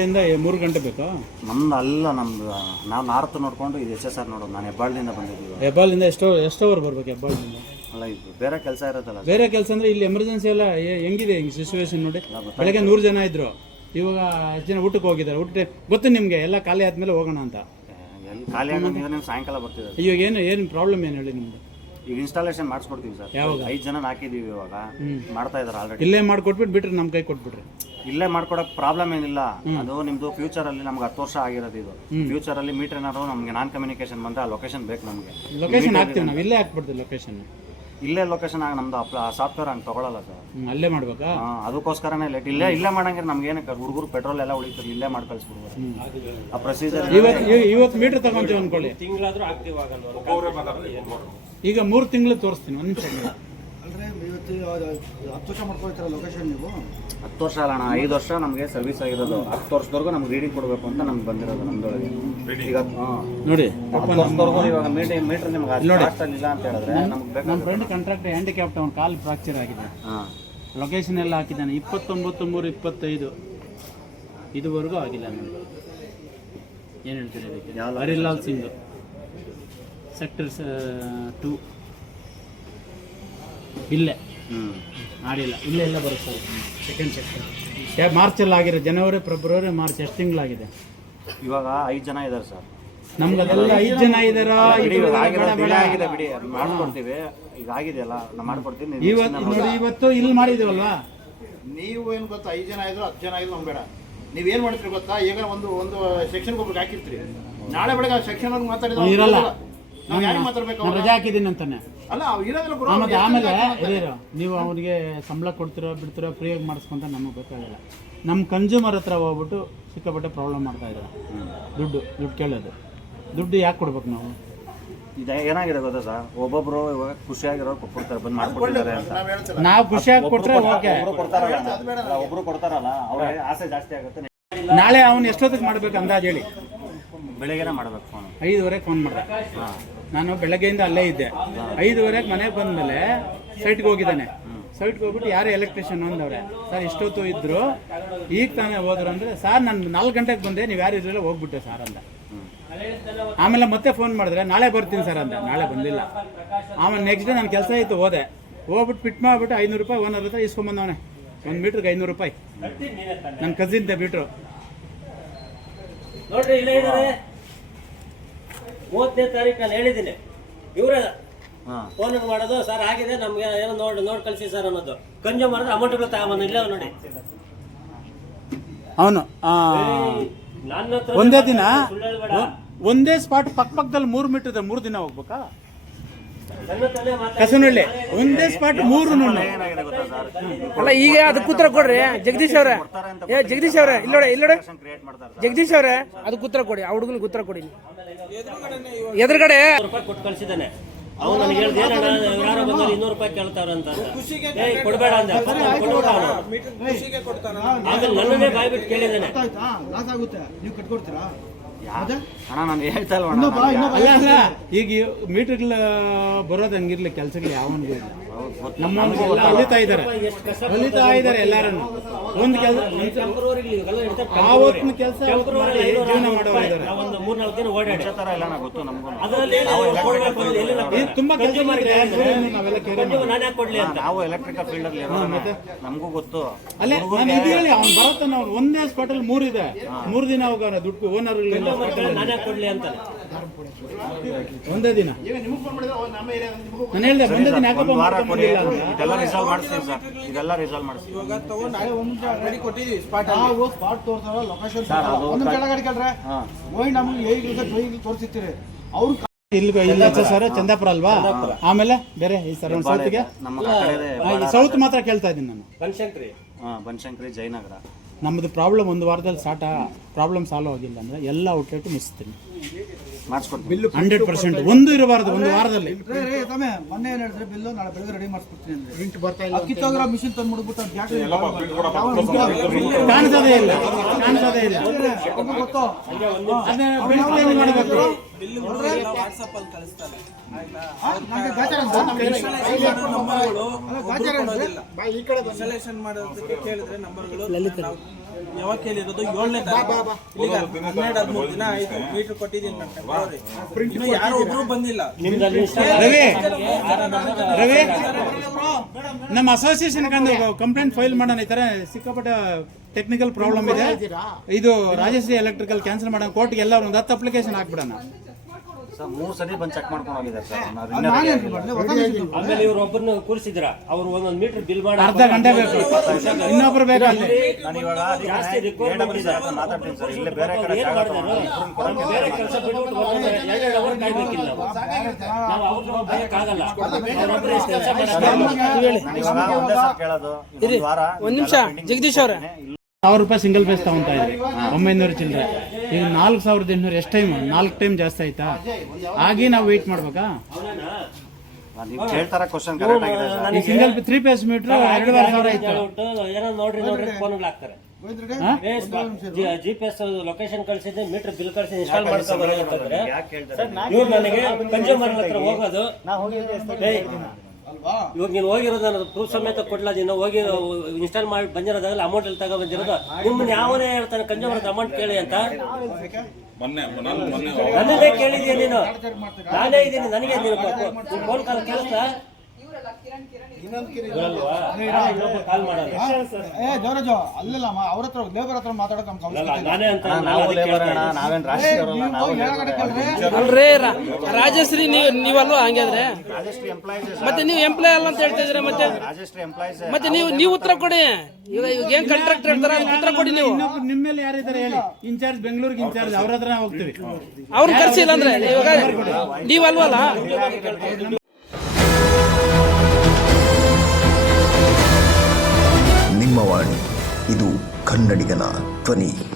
ಇಂದ ಮೂರು ಗಂಟೆ ಬೇಕಾ? ನಮ್ದು ಅಲ್ಲ ನಮ್ದು ನಾವು ನಾರ್ತ್ ನೋಡ್ಕೊಂಡು ಇದು ಎಸ್ ಎಸ್ ಆರ್ ನೋಡೋದು ನಾನು ಹೆಬ್ಬಾಳದಿಂದ ಬಂದಿದ್ದೀವಿ ಹೆಬ್ಬಾಲಿಂದ ಎಷ್ಟೋ ಅವರ್ ಬರ್ಬೇಕು ಹೆಬ್ಬಾಲಿಂದ ಅಲ್ಲ ಇದು ಬೇರೆ ಕೆಲಸ ಇರುತ್ತಲ್ಲ ಬೇರೆ ಕೆಲಸ ಅಂದ್ರೆ ಇಲ್ಲಿ ಎಮರ್ಜೆನ್ಸಿ ಎಲ್ಲ ಏ- ಹೆಂಗಿದೆ ಹಿಂಗೆ ಸಿಚುವೇಶನ್ ನೋಡಿ? ಬೆಳಗ್ಗೆ ನೂರು ಜನ ಇದ್ರು. ಇವಾಗ ಹತ್ತು ಜನ ಊಟಕ್ಕೆ ಹೋಗಿದ್ದಾರೆ? ಊಟ ಗೊತ್ತು ನಿಮಗೆ ಎಲ್ಲ ಖಾಲಿ ಆದ್ಮೇಲೆ ಹೋಗೋಣ ಅಂತ. ಎಲ್ಲಿ ಖಾಲಿ ಆಗೋದು ನೀವು ಸಾಯಂಕಾಲ ಬರ್ತಿದ್ದಾರೆ ಇವಾಗ ಏನು ಏನು ಪ್ರಾಬ್ಲಮ್ ಏನು ಹೇಳಿ ನಿಮ್ದು? ಈಗ ಇನ್ಸ್ಟಾಲೇಷನ್ ಮಾಡಿಸ್ಕೊಡ್ತೀವಿ ಸರ್. ಯಾವಾಗ? ಐದು ಜನ ಹಾಕಿದೀವಿ ಇವಾಗ. ಮಾಡ್ತಾ ಇದ್ದಾರೆ ಆಲ್ರೆಡಿ ಇಲ್ಲೇ ಮಾಡ್ಕೊಟ್ಬಿಟ್ಟು ಬಿಟ್ರೆ ನಮ್ಮ ಕೈ ಕೊಟ್ಬಿಟ್ರಿ. ಇಲ್ಲೇ ಮಾಡ್ಕೊಡಕ್ ಪ್ರಾಬ್ಲಮ್ ಏನಿಲ್ಲ. ಅದು ನಿಮ್ದು ಫ್ಯೂಚರ್ ಅಲ್ಲಿ ನಮ್ಗೆ ಹತ್ತು ವರ್ಷ ಆಗಿರೋದು ಇದು. ಫ್ಯೂಚರ್ ಅಲ್ಲಿ ಮೀಟರ್ ಏನಾದ್ರು ನಮ್ಗೆ ನಾನ್ ಕಮ್ಯುನಿಕೇಶನ್ ಬಂದ್ರೆ ಆ ಲೊಕೇಶನ್ ಬೇಕು ನಮಗೆ. ಲೊಕೇಶನ್ ಹಾಕ್ತೀವಿ ನಾವು. ಇಲ್ಲೇ ಹಾಕ್ಬಿಡ್ತೀವಿ ಲೊಕೇಶನ್ ಇಲ್ಲೇ ಲೊಕೇಶನ್ ಆಗ ನಮ್ದು ಸಾಫ್ಟ್ವೇರ್ ಹಂಗೆ ತಗೊಳಲ್ಲ ಸರ್. ಅಲ್ಲೇ ಮಾಡ್ಬೇಕಾ? ಹಾ, ಅದಕ್ಕೋಸ್ಕರನೇ ಲೇಟ್ ಇಲ್ಲೇ ಇಲ್ಲೇ ಮಾಡಂಗಿರ ನಮ್ಗೆ ಏನಕ್ಕೆ? ಹುಡುಗರು ಪೆಟ್ರೋಲ್ ಎಲ್ಲ ಉಳಿತಾರೆ ಇಲ್ಲೇ ಮಾಡಿ ಕಳಿಸ್ಬಿಡ್ಬೋದು. ಆ ಪ್ರೊಸೀಜರ್ ಇವತ್ತು ಇವತ್ತು ಮೀಟರ್ ತಗೊಂತೀವಿ ಅನ್ಕೊಳ್ಳಿ. ತಿಂಗಳಾದ್ರೂ ಆಗ್ತೀವಿ ಆಗಲ್ವಾ ಈಗ ಮೂರು ತಿಂಗಳು ತೋರಿಸ್ತೀನಿ ಒಂದು ನಿಮಿಷ ಇವತ್ತು ಹತ್ತು ವರ್ಷ ಮಾಡ್ಕೊಳ್ತೀರ ಲೊಕೇಶನ್ ನೀವು? ಹತ್ತು ವರ್ಷ ಅಲ್ಲ ಅಣ್ಣ ಐದು ವರ್ಷ ನಮಗೆ ಸರ್ವಿಸ್ ಆಗಿರೋದು. ಹತ್ತು ವರ್ಷದವರೆಗೂ ನಮ್ಗೆ ರೀಡಿಂಗ್ ಕೊಡಬೇಕು ಅಂತ ನಮ್ಗೆ ಬಂದಿರೋದು ನಮ್ದೊಳಗೆ. ಈಗ ನೋಡಿ ಹತ್ತು ವರ್ಷದವರೆಗೂ ಇವಾಗ ಮೀಟರ್ ಮೀಟರ್ ನಿಮ್ಗೆ ಇಲ್ಲ ಅಂತ ಹೇಳಿದ್ರೆ ನಮ್ಗೆ ಬೇಕು ಫ್ರೆಂಡ್ ಕಾಂಟ್ರಾಕ್ಟ್ ಹ್ಯಾಂಡಿಕ್ಯಾಪ್ಟ್ ಅವ್ನ ಕಾಲು ಫ್ರಾಕ್ಚರ್ ಆಗಿದೆ. ಹಾಂ. ಲೊಕೇಶನ್ ಎಲ್ಲ ಹಾಕಿದ್ದಾನೆ. ಇಪ್ಪತ್ತೊಂಬತ್ತು ಮೂರು ಇಪ್ಪತ್ತೈದು. ಇದುವರೆಗೂ ಆಗಿಲ್ಲ ನನಗೆ ಏನು ಹೇಳ್ತೀರಿ ಹರಿಲಾಲ್ ಸಿಂಗ್. ಸೆಕ್ಟರ್ ಟು ಇಲ್ಲೇ. ಹ್ಞೂ ಆಡಿಲ್ಲ ಇಲ್ಲೇ ಎಲ್ಲ ಬರುತ್ತೆ ಸೆಕೆಂಡ್ ಸೆಕ್ಟರ್ ಯಾ ಮಾರ್ಚಲ್ಲಿ ಆಗಿರೋ ಜನವರಿ ಫೆಬ್ರವರಿ ಮಾರ್ಚ್ ಎಷ್ಟು ತಿಂಗಳಾಗಿದೆ? ಇವಾಗ ಐದು ಜನ ಇದ್ದಾರೆ ಸರ್. ನಮ್ಗೆ ಅದೆಲ್ಲ ಐದು ಜನ ಇದ್ದಾರಾ. ಆಗಿದೆ ಬಿಡಿ ಅದು ಮಾಡ್ಕೊಡ್ತೀವಿ. ಈಗ ಆಗಿದೆಯಲ್ಲ ನಾವು ಮಾಡ್ಕೊಡ್ತೀವಿ ನೀವು ಇವತ್ತು ನೋಡಿ ಇವತ್ತು ಇಲ್ಲಿ ಮಾಡಿದೀವಲ್ವ ನೀವು ಏನು ಗೊತ್ತಾ? ಐದು ಜನ ಇದ್ರು ಹತ್ತು ಜನ ಇದ್ರು ನಮ್ಗೆ ಬೇಡ. ನೀವೇನು ಮಾಡ್ತೀರಿ ಗೊತ್ತಾ? ಈಗ ಒಂದು ಒಂದು ಸೆಕ್ಷನ್ ಒಬ್ರಿಗೆ ಹಾಕಿರ್ತೀರಿ. ನಾಳೆ ಬೆಳಗ್ಗೆ ಆ ಸೆಕ್ಷನ್ ಅವ್ರಿಗೆ ಮಾತಾಡಿದ್ರೆ ಇರಲ್ಲ. ನಾವು ಯಾರಿಗೆ ಮಾತಾಡ್ಬೇಕು ನಾನು ಅವ್ರು? ರಜೆ ಹಾಕಿದ್ದೀನಿ ಅಂತಾನೆ. ಅಲ್ಲ ಅವ್ರು ಇರೋದಿಲ್ಲ ಮತ್ತೆ ಎಷ್ಟು ಆಮೇಲೆ ಜನ ನೀವು ಅವನಿಗೆ ಸಂಬಳ ಕೊಡ್ತಿರೋ ಬಿಡ್ತಿರೋ ಫ್ರೀಯಾಗಿ ಮಾಡಿಸ್ಕೊಂತ ನಮಗೆ ಗೊತ್ತಾಗಲ್ಲ ನಮ್ಮ ಕನ್ಸ್ಯೂಮರ್ ಹತ್ರ ಹೋಗ್ಬಿಟ್ಟು ಸಿಕ್ಕಾಪಟ್ಟೆ ಪ್ರಾಬ್ಲಮ್ ಮಾಡ್ತಾ ಇದ್ದಾರೆ. ದುಡ್ಡು ದುಡ್ಡು ಕೇಳೋದು. ದುಡ್ಡು ಯಾಕೆ ಕೊಡ್ಬೇಕು ನಾವು? ಇದು ಏನಾಗಿದೆ ಗೊತ್ತಾ ಸರ್? ಒಬ್ಬೊಬ್ರು ಇವಾಗ ಖುಷಿಯಾಗಿರೋರು ಕೊಡ್ತಾರೆ ಬಂದು ಮಾಡ್ಕೊಟ್ಟಿದ್ದಾರೆ ಅಂತ. ನಾವ್ ಹೇಳ್ತಿಲ್ಲ. ನಾವು ಖುಷಿಯಾಗಿ ಕೊಟ್ರೆ ಓಕೆ. ಒಬ್ರು ಕೊಡ್ತಾರಲ್ಲ. ಅಲ್ಲ, ಒಬ್ರು ಕೊಡ್ತಾರಲ್ಲ ಅವ್ರಿಗೆ ಆಸೆ ಜಾಸ್ತಿ ಆಗುತ್ತೆ. ನಾಳೆ ಅವ್ನು ಎಷ್ಟೊತ್ತಿಗೆ ಮಾಡ್ಬೇಕು ಅಂದಾಜ್ ಹೇಳಿ. ಬೆಳಿಗ್ಗೆನೇ ಮಾಡ್ಬೇಕು ಫೋನ್ ಐದುವರೆಗೆ ಫೋನ್ ಮಾಡಿದೆ ನಾನು ಬೆಳಗ್ಗೆಯಿಂದ ಅಲ್ಲೇ ಇದ್ದೆ. ಐದುವರೆಗೆ ಮನೆಗೆ ಬಂದಮೇಲೆ ಸೈಟ್ಗೆ ಹೋಗಿದ್ದಾನೆ. ಸೈಟ್ಗೆ ಹೋಗ್ಬಿಟ್ಟು ಯಾರು ಎಲೆಕ್ಟ್ರಿಷಿಯನ್ ಅಂದವ್ರೆ, ಸರ್, ಇಷ್ಟೊತ್ತು ಇದ್ರು, ಈಗ ತಾನೇ ಹೋದ್ರು ಅಂದ್ರೆ, ಸರ್, ನಾನು ನಾಲ್ಕು ಗಂಟೆಗೆ ಬಂದೆ, ನೀವು ಯಾರು ಇರಲಿಲ್ಲ ಹೋಗ್ಬಿಟ್ಟೆ ಸರ್ ಅಂದ. ಆಮೇಲೆ ಮತ್ತೆ ಫೋನ್ ಮಾಡಿದ್ರೆ, ನಾಳೆ ಬರ್ತೀನಿ ಸರ್ ಅಂದ. ನಾಳೆ ಬಂದಿಲ್ಲ. ಆಮೇಲೆ ನೆಕ್ಸ್ಟ್ ಡೇ ನನ್ನ ಕೆಲಸ ಇತ್ತು, ಹೋದೆ. ಹೋಗ್ಬಿಟ್ಟು ಫಿಟ್ ಮಾಡಿಬಿಟ್ಟು ಐನೂರು ರೂಪಾಯಿ ಓನರ್ ಹತ್ರ ಇಸ್ಕೊಂಬಂದವನೆ. ಒಂದು ಮೀಟ್ರಿಗೆ ಐನೂರು ರೂಪಾಯಿ. ನನ್ನ ಕಸಿನ್ದೆ ಬಿಟ್ರು. ನೋಡ್ರಿ ಮೂವತ್ತನೇ ತಾರೀಕು ನಾನು ಹೇಳಿದ್ದೀನಿ. ಇವರೇ ಫೋನ್ ಮಾಡೋದು ಸರ್ ಆಗಿದೆ ನಮ್ಗೆ ಏನೋ ನೋಡಿ ನೋಡಿ ಕಳಿಸಿ ಸರ್ ಅನ್ನೋದು. ಕನ್ಸ್ಯೂಮರ್ ಅಮೌಂಟ್ಗಳು ತಗೊಂಬಂದು ಇಲ್ಲ ನೋಡಿ. ಅವನು ನನ್ನ ಹತ್ರ ಒಂದೇ ದಿನ ಸುಳ್ಳು ಹೇಳ್ಬೇಡ. ಒಂದೇ ಸ್ಪಾಟ್ ಪಕ್ಕ ಪಕ್ಕದಲ್ಲಿ ಮೂರು ಮೀಟರ್ ಇದೆ ಮೂರು ದಿನ ಹೋಗ್ಬೇಕಾ? ಕಸನಹಳ್ಳಿ. ಒಂದೇ ಸ್ಪಾಟ್ ಮೂರು ನೋಡಿ. ಅಲ್ಲ ಈಗ ಅದಕ್ಕೆ ಉತ್ತರ ಕೊಡ್ರಿ. ಜಗದೀಶ್ ಅವ್ರೆ. ಏ ಜಗದೀಶ್ ಅವ್ರೆ ಇಲ್ಲೋಡೆ ಇಲ್ಲೋಡೆ ಜಗದೀಶ್ ಅವ್ರೆ ಅದಕ್ಕೆ ಉತ್ತರ ಕೊಡಿ. ಆ ಹುಡುಗನಿಗೆ ಉತ್ತರ ಕೊಡಿ. ಎದುರುಗಡೆ ಇನ್ನೂರು ರೂಪಾಯಿ ಕೊಟ್ಟು ಕಳಿಸಿದ್ದಾನೆ. ಅವ್ನು ನನಗೆ ಹೇಳ್ದೆ ಯಾರೋ ಬಂದ್ರೆ ಇನ್ನೂರು ರೂಪಾಯಿ ಕೇಳ್ತಾರ ಅಂತ. ಕೊಡಬೇಡ ಅಂದೆ. ಅವನು ಆಮೇಲೆ ನನ್ನನ್ನೇ ಬಾಯ್ ಬಿಟ್ಟು ಕೇಳಿದ್ದಾನೆ ಕಟ್ಕೊಡ್ತೀರಾ ಅಣ್ಣ ನಾನು ಹೇಳ್ತಾ ಇನ್ನೊಬ್ಬ ಇನ್ನೊಬ್ಬ ಅಲ್ಲ ಅಲ್ಲ ಈಗ ಮೀಟರ್ಗಳ ಬರೋದು ಹಂಗಿರ್ಲಿ ಕೆಲಸಗಳು ಯಾವನಿಗೂ ಇಲ್ಲ. ಅಲಿತಾ ಇದ್ದಾರೆ. ಅಲಿತಾ ಇದ್ದಾರೆ ಎಲ್ಲಾರನ್ನು. ಒಂದು ಕೆಲಸ ಆವತ್ತಿನ ಕೆಲಸ ಜೀವನ ಮಾಡೋರು ಇದ್ದಾರೆ. ಒಂದು ಮೂರ್ನಾಲ್ಕು ದಿನ ಓಡಾಡಿ. ಅದರಲ್ಲಿ ತುಂಬಾ ಕೆಲಸ ಮಾಡಿದ್ರೆ ನಾವೆಲ್ಲ ಕೇರ್ consumer ನಾನು ಯಾಕೆ ಕೊಡ್ಲಿ ಅಂತ. ನಾವು ಎಲೆಕ್ಟ್ರಿಕಲ್ ಫೀಲ್ಡ್ ಅಲ್ಲಿ ನಮಗೂ ಗೊತ್ತು. ಅಲ್ಲೇ ನಾನು ಇದು ಹೇಳಿ ಅವ್ನು ಒಂದೇ ಸ್ಪಾಟಲ್ಲಿ ಮೂರಿದೆ ಮೂರು ದಿನ ಹೋಗೋಣ ದುಡ್ಡು. ಓನರ್ ನಾನು ಯಾಕೆ ಕೊಡ್ಲಿ ಅಂತಾನೆ. ಒಂದೇ ದಿನ. ಈಗ ನಿಮಗೆ ಫೋನ್ ಮಾಡಿದ್ರೆ ನಮ್ಮ ಏರಿಯಾ ನಿಮಗೂ ನಾನು ಹೇಳ್ದೆ ಒಂದೇ ದಿನ ಯಾಕಪ್ಪ ಒಂದು ವಾರ ಕೊಡಿ ಮಾಡ್ಕೊಂಡ್ಬಂದಿಲ್ಲ ಅಂತ? ಇದೆಲ್ಲ ರಿಸಾಲ್ವ್ ಮಾಡಿಸ್ತೀವಿ ಸರ್. ಇದೆಲ್ಲ ರಿಸಾಲ್ವ್ ಮಾಡಿಸ್ತೀವಿ. ನಾಳೆ ಒಂದು ರೆಡಿ ಕೊಟ್ಟಿದ್ದೀವಿ ಸ್ಪಾಟ್ ನಾವು ಸ್ಪಾಟ್ ತೋರ್ಸಾರ ಲೊಕೇಶನ್ ಸರ್, ಅದು ಒಂದು ಕೆಳಗಡೆ ಕೇಳ್ರೆ ಹಾಂ. ಹೋಗಿ ನಮ್ಗೆ ಹೇಗೆ ಡ್ರೈವಿಂಗ್ ತೋರಿಸಿರ್ತೀರಿ. ಅವ್ರು ಇಲ್ಲಿ ಇಲ್ಲ ಸರ್ ಚಂದಾಪುರ ಅಲ್ವಾ? ಆಮೇಲೆ ಬೇರೆ ಈ ಸರ್ ಸೌತ್ಗೆ? ನಮ್ಮ ಕಡೆ ಸೌತ್ ಮಾತ್ರ ಕೇಳ್ತಾ ಇದ್ದೀನಿ ನಾನು. ಬನಶಂಕರಿ. ಹಾಂ ಬನಶಂಕರಿ ಜಯನಗರ. ನಮ್ಮದು ಪ್ರಾಬ್ಲಮ್ ಒಂದು ವಾರದಲ್ಲಿ ಸ್ಟಾರ್ಟ್ ಪ್ರಾಬ್ಲಮ್ ಸಾಲ್ವ್ ಆಗಿಲ್ಲ ಅಂದ್ರೆ ಎಲ್ಲ ಔಟ್ಲೆಟ್ ಮುಗಿಸ್ತೀನಿ ಮಾಡಿಸ್ಕೊಡ್ತೀವಿ ಹಂಡ್ರೆಡ್ ಪರ್ಸೆಂಟ್. ಒಂದು ಇರಬಾರದು ಒಂದು ವಾರದಲ್ಲಿ. ರೇ ರೇ ತಮ್ಮೆ ಮೊನ್ನೆ ಏನು ಹೇಳಿದ್ರೆ? ಬಿಲ್ಲು ನಾಳೆ ಬೆಳಗ್ಗೆ ರೆಡಿ ಮಾಡಿಸ್ಕೊಡ್ತೀನಿ ಅಂದ್ರೆ ಇಂಟು ಬರ್ತಾ ಇಲ್ಲ ಕಿತ್ತೋಗಿರೋ ಮಿಷಿನ್ ತಂದು ಮುಡ್ಬಿಟ್ಟು ಅದು ಕಾಣಿಸೋದೇ ಇಲ್ಲ ಕಾಣಿಸೋದೇ ಇಲ್ಲ. ಗೊತ್ತೋ. ಅದನ್ನ bill claim ಮಾಡ್ಬೇಕು. ಹಾ? ನಂಗೆ ಗಾಚಾರ ಅಂತ? ನಮ್ಗೆ ಅಲ್ಲ, ಗಾಚಾರ ಅಂದ್ರೆ? ಬಾ, ಈ ಕಡೆ ಕೇಳಿದ್ರೆ ನಂಬರ್ಗಳು ನಾವು ಯಾವಾಗ ಕೇಳಿರೋದು? ಏಳನೇ ತಾರೀಕು. ಈಗ ಹನ್ನೆರಡು ಹದಿಮೂರು ದಿನ ಆಯ್ತು. ಮೀಟರ್ ಕೊಟ್ಟಿದ್ದೀನಿ ನಾನು temporary. ಇನ್ನು ಯಾರು ಒಬ್ರು ಬಂದಿಲ್ಲ. ರವಿ. ರವಿ. ನಮ್ಮ ಅಸೋಸಿಯೇಷನ್ ಕಂಡು ಕಂಪ್ಲೇಂಟ್ ಫೈಲ್ ಮಾಡೋಣ ಈ ತರ ಸಿಕ್ಕಾಪಟ್ಟೆ ಟೆಕ್ನಿಕಲ್ ಪ್ರಾಬ್ಲಮ್ ಇದೆ. ಇದು ರಾಜಶ್ರೀ ಎಲೆಕ್ಟ್ರಿಕಲ್ ಕ್ಯಾನ್ಸಲ್ ಮಾಡೋಣ. ಕೋರ್ಟ್ಗೆ ಎಲ್ಲ ಒಂದು ಹತ್ತು ಅಪ್ಲಿಕೇಶನ್ ಹಾಕ್ಬಿಡೋಣ. ಸರ್ ಮೂರು ಸರಿ ಬಂದು ಚೆಕ್ ಮಾಡ್ಕೊಂಡು ಹೋಗಿದ್ದಾರೆ ಸರ್. ನಾವು ಇನ್ನೂ ಆಮೇಲೆ ಇವ್ರು ಒಬ್ಬರನ್ನ ಕೂರಿಸಿದ್ರ ಅವ್ರು ಒಂದೊಂದು ಮೀಟರ್ ಬಿಲ್ ಮಾಡಿ ಅರ್ಧ ಗಂಟೆ ಬೇಕು. ಇನ್ನೊಬ್ರು ಬೇಕು ಅಲ್ಲಿ. ನಾನು ಇವಾಗ ಜಾಸ್ತಿ ಅದಕ್ಕೆ requirement ಮಾತಾಡ್ತೀನಿ ಸರ್. ಇಲ್ಲೇ ಬೇರೆ ಕಡೆ ಏನ್ ಮಾಡಿದ್ರು? ಬೇರೆ ಕೆಲಸ ಬಿಟ್ಬಿಟ್ಟು ಅವರ್. ಕಾಯ್ಬೇಕಿಲ್ಲ ನಾವು ಅವ್ರನ್ನ ಎಷ್ಟು ಕೆಲಸ ಮಾಡ್ತಾರೆ ಕೇಳೋದು. ಒಂದ್ ನಿಮಿಷ. ಜಗದೀಶ್ ಅವ್ರೆ. ಸಾವಿರ ರೂಪಾಯಿ ಸಿಂಗಲ್ ಪೇಸ್ ತಗೊಂತ ಇದ್ರಿ ಒಂಬೈನೂರು ಚಿಲ್ಲರೆ. ಈಗ ನಾಲ್ಕು ಸಾವಿರದ ಎಂಟುನೂರು ಎಷ್ಟು ಟೈಮ್ ನಾಲ್ಕು ಟೈಮ್ ಜಾಸ್ತಿ ಆಯ್ತಾ? ಆಗಿ ನಾವು ವೆಯ್ಟ್ ಮಾಡ್ಬೇಕಾ? ನೀವು ಕೇಳ್ತಾರ ಕ್ವಶನ್ ಕರೆಕ್ಟ್ ಆಗಿದೆ ಸರ್. ಈ ಸಿಂಗಲ್ ತ್ರೀ ಪೇಸ್ ಮೀಟ್ರ್ ಎರಡೂವರೆ ಸಾವಿರ ಆಯ್ತು? ಏನೋ ನೋಡ್ರಿ ನೋಡ್ರಿ ಫೋನ್ಗಳು ಹಾಕ್ತಾರೆ. ಜಿ ಪಿ ಎಸ್ ಲೊಕೇಶನ್ ಕಳ್ಸಿದ್ದೆ ಮೀಟರ್ ಬಿಲ್ ಕಳ್ಸಿ ಇನ್ಸ್ಟಾಲ್ ಮಾಡ್ಕೊಬಾರ ಅಂತಂದ್ರೆ. ಇವ್ರು ನನಗೆ ಕನ್ಸ್ಯೂಮರ್ ಹತ್ರ ಹೋಗೋದು. ಇವಾಗ ನೀನು ಹೋಗಿರೋದು ಅನ್ನೋದು ಪ್ರೂಫ್ ಸಮೇತ ಕೊಡ್ಲ ನೀನು? ಹೋಗಿ ಇನ್ಸ್ಟಾಲ್ ಮಾಡಿ ಬಂದಿರೋದಾಗಲ್ಲ ಅಮೌಂಟ್ ಅಲ್ಲಿ ತಗೋ ಬಂದಿರೋದು. ನಿಮ್ಮನ್ನ ಯಾವನೇ ಹೇಳ್ತಾನೆ ಕಂಜೂಮರ್ ಅಮೌಂಟ್ ಕೇಳಿ ಅಂತ? ನನ್ನದೇ ಕೇಳಿದ್ಯಾ ನೀನು? ನಾನೇ ಇದ್ದೀನಿ ನನಗೆ ನೀನು ಫೋನ್ ಕಾಲ್ ಕೇಳಿಸ್ತಾ? ಅವ್ರ ಹತ್ರ ಲೇಬರ್ ಹತ್ರ ಮಾತಾಡಕ್ ನಮ್ಗೆ ಅಲ್ರಿ ರಾಜಶ್ರೀ ನೀವು ನೀವಲ್ವಾ ಹಂಗಾದ್ರೆ ಮತ್ತೆ ನೀವು ಎಂಪ್ಲಾಯ್ ಅಲ್ಲ ಅಂತ ಹೇಳ್ತಾ ಇದ್ರೆ ಮತ್ತೆ ಮತ್ತೆ ನೀವು ನೀವು ಉತ್ತರ ಕೊಡಿ. ಇವಾಗ ಏನ್ ಕಾಂಟ್ರಾಕ್ಟ್ ಹೇಳ್ತಾರ ಉತ್ತರ ಕೊಡಿ ನೀವು. ನಿಮ್ಮ ಮೇಲೆ ಯಾರಿದ್ದಾರೆ ಹೇಳಿ? ಇನ್ಚಾರ್ಜ್ ಬೆಂಗಳೂರಿಗೆ ಇನ್ಚಾರ್ಜ್ ಅವ್ರ ಹತ್ರ ಹೋಗ್ತೀವಿ. ಅವ್ರ ಕರ್ಸಿಲ್ಲ ಅಂದ್ರೆ ಇವಾಗ ನೀವಲ್ವಲ್ಲ? ನಿಮ್ಮ ವಾಣಿ. ಇದು ಕನ್ನಡಿಗನ ಧ್ವನಿ.